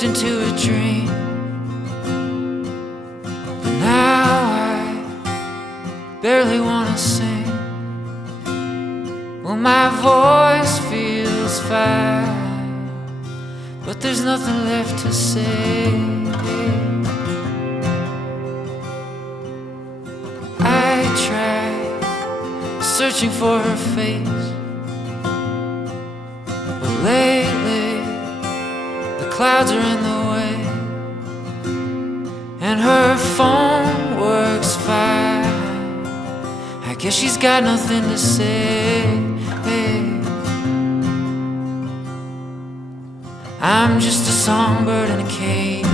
slipped into a dream. But now I barely wanna sing. Well, my voice feels fine, but there's nothing left to say. I tried searching for her face, but lately the clouds are in the way, and her phone works fine. I guess she's got nothing to say. I'm just a songbird in a cage,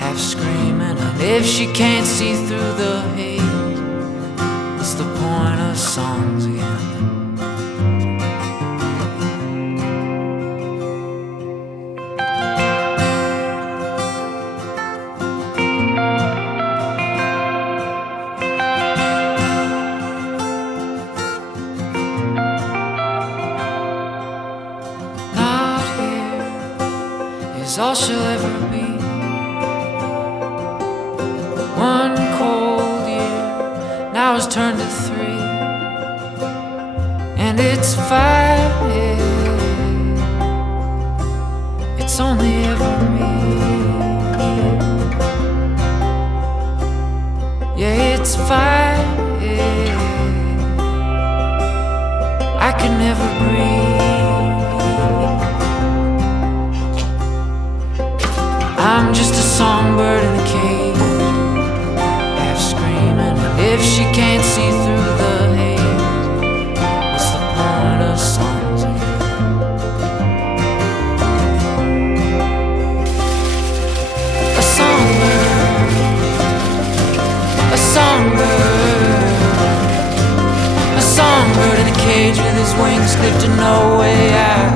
half screaming, and if she can't see through the haze, what's the point of songs again? Is all she'll ever be. One cold year now has turned to 3, and it's 5. It's only ever me. Yeah, it's 5. I can never breathe. I'm just a songbird in a cage, half screaming, and if she can't see through the haze, what's the point of songs again? A songbird, a songbird, a songbird in a cage with his wings clipped and no way out.